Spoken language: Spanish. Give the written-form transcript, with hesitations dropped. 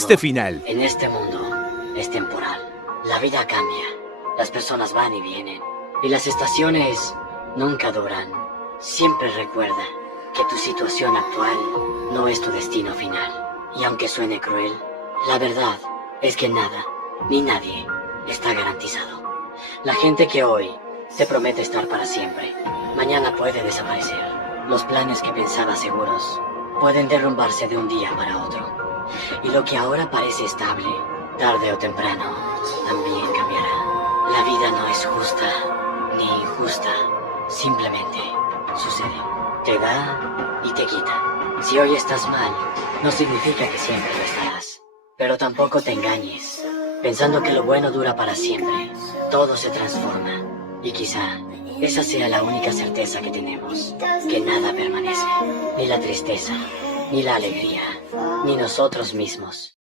triste final. En este mundo es temporal. La vida cambia. Las personas van y vienen. Y las estaciones nunca duran. Siempre recuerda que tu situación actual no es tu destino final. Y aunque suene cruel, la verdad es que nada, ni nadie, está garantizado. La gente que hoy te promete estar para siempre, mañana puede desaparecer. Los planes que pensaba seguros pueden derrumbarse de un día para otro. Y lo que ahora parece estable, tarde o temprano, también cambiará. La vida no es justa ni injusta, simplemente sucede. Te da y te quita. Si hoy estás mal, no significa que siempre lo estarás. Pero tampoco te engañes, pensando que lo bueno dura para siempre. Todo se transforma. Y quizá esa sea la única certeza que tenemos, que nada permanece. Ni la tristeza, ni la alegría, ni nosotros mismos.